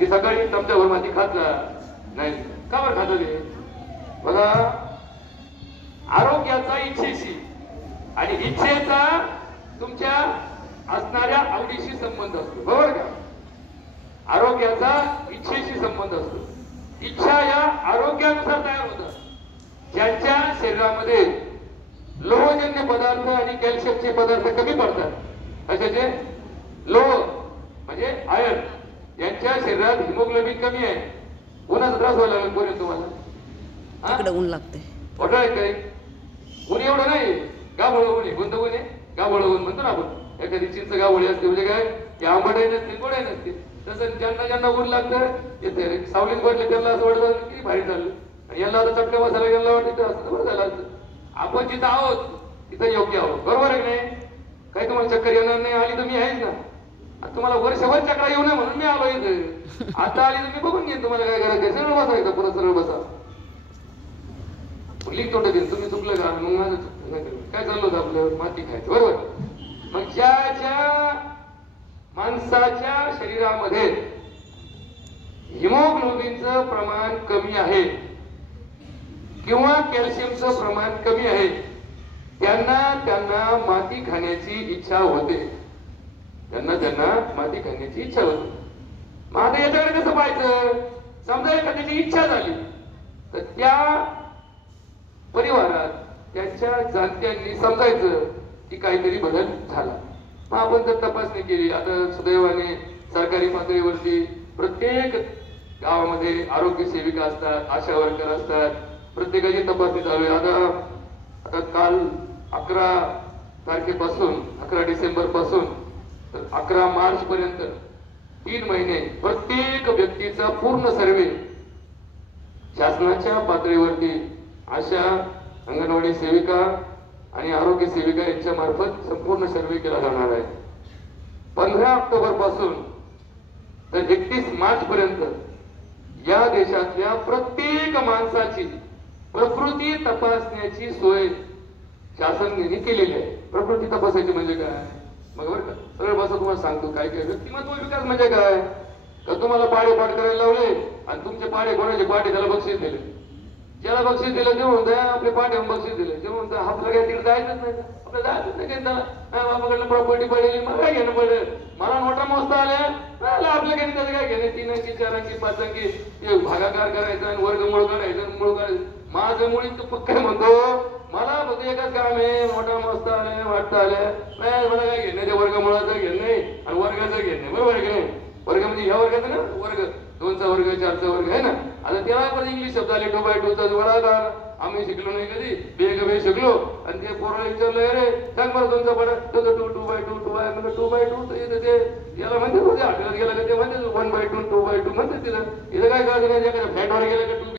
की सकाळी चमच्याभर माती खात जा. नाही का बरं खात ते बघा. आरोग्याचा इच्छेशी आणि इच्छेचा तुमच्या असणाऱ्या आवडीशी संबंध असतो, बरोबर का. आरोग्याचा इच्छेशी संबंध असतो. इच्छा या आरोग्यानुसार तयार होतात. ज्यांच्या शरीरामध्ये लोहजन्य पदार्थ आणि कॅल्शियमचे पदार्थ कमी पडतात, कशाचे, लोह म्हणजे आयर्न, यांच्या शरीरात हिमोग्लोबिन कमी आहे. उन्हाचा त्रास व्हायला लागला कोणी तुम्हाला, इकडे ऊन लागते, वाटाय काय ऊन एवढं नाही, गाभोळ ऊन आहे. कोणतं ऊन आहे, गाभोळ ऊन म्हणतो ना आपण. एखादी चिंच गाभोळी असते म्हणजे काय, आंबटही नसते गोडही नसते. तसं ज्यांना ज्यांना ऊन लागतं येते सावलीत पडले त्यांना असं वाटत की बाहेर चाललं, आणि यांना आता चटका बसायला यांना वाटतं असं बरं झालं असतं. आपण जिथं आहोत तिथं योग्य आहोत, बरोबर आहे की नाही. काही तुम्हाला चक्कर येणार नाही, आली तर मी आहेच ना. तुम्हाला वर्षभर चक्रा येऊ नये म्हणून मी आलो इथं. आता आली तर मी बघून घेईन तुम्हाला काय करायचं. सरळ बसायचं, पुन्हा सरळ बसा. लिख तोट देईन, तुम्ही चुकलं का मग माझं काय चाललं होतं आपलं, माती खायचं, बरोबर. मग ज्या माणसाच्या शरीरामध्ये हिमोग्लोबिनचं प्रमाण कमी आहे किंवा कॅल्शियमचं प्रमाण कमी आहे, त्यांना माती खाण्याची इच्छा होते. त्यांना माती खाण्याची इच्छा होते. मग आता याच्याकडे कसं पाहायचं. समजा एखाद्याची इच्छा झाली तर त्या परिवारात त्यांच्या जाणत्यांनी समजायचं की काहीतरी बदल झाला. मग आपण जर तपासणी केली, आता सुदैवाने सरकारी पातळीवरती प्रत्येक गावामध्ये आरोग्य सेविका असतात, आशा वर्कर असतात, प्रत्येकाची तपासणी चालू आहे. आता काल 11 तारखेपासून 11 डिसेंबर पासून तर 11 मार्च पर्यंत 3 महिने प्रत्येक व्यक्तीचा पूर्ण सर्वे शासनाच्या पातळीवरती आशा, अंगणवाडी सेविका आणि आरोग्य सेविका यांच्या मार्फत संपूर्ण सर्वे केला जाणार आहे. 15 ऑक्टोबर पासून तर 31 मार्च पर्यंत या देशातल्या प्रत्येक माणसाची प्रकृती तपासण्याची सोय शासनाने केलेली आहे. प्रकृती तपासायची म्हणजे काय, मग बरं का सरळ भाषा तुम्हाला सांगतो. काय काय व्यक्तिमत्व विकास म्हणजे काय, का तुम्हाला पाढे पाठ करायला लावले आणि तुमचे पाढे कोणाचे पाढे त्याला बक्षीस दिले. ज्याला बक्षीस दिलं ते म्हणताय आपले पाढे बक्षीस दिले, ते म्हणताय आपलं काय तिकडे जायचंच नाही, आपलं जायचंच नाही काही. त्याला बाबाकडलं प्रॉपर्टी पडेल, मला काय घेणं पडेल, मला नोटा मोजता आल्या आपलं काही त्याचं काय घेणे. 3 अंकी 4 अंकी 5 अंकी भागाकार करायचा आणि वर्गमूळ काढायचं, मूळ काढायचं. माझं मुळीच पक्क म्हणतो, मला फक्त एकच काम आहे, मोठा मोजता आले वाटता आल्या, नाही मला काय घेणे ते वर्गमुळाचं घेणं नाही आणि वर्गाचं घेणं, बरोबर आहे की नाही. वर्ग म्हणजे ह्या वर्गाचा ना वर्ग, 2चा वर्ग 4चा वर्ग आहे ना. आता त्याला पण इंग्लिश शब्द आले, 2 by 2चा वडा आम्ही शिकलो नाही कधी, बे शिकलो. आणि ते पोराला विचारलं, अरे सांग बरं 2चा पडा, 2 by 2 2 by 2 by 2 ते याला म्हणते होते, आठवड्यात गेला का ते म्हणते 1 by 2 2 by 2 म्हणते. तिला इथं काय कळत नाही, एखाद्या फ्लॅटवर गेलं का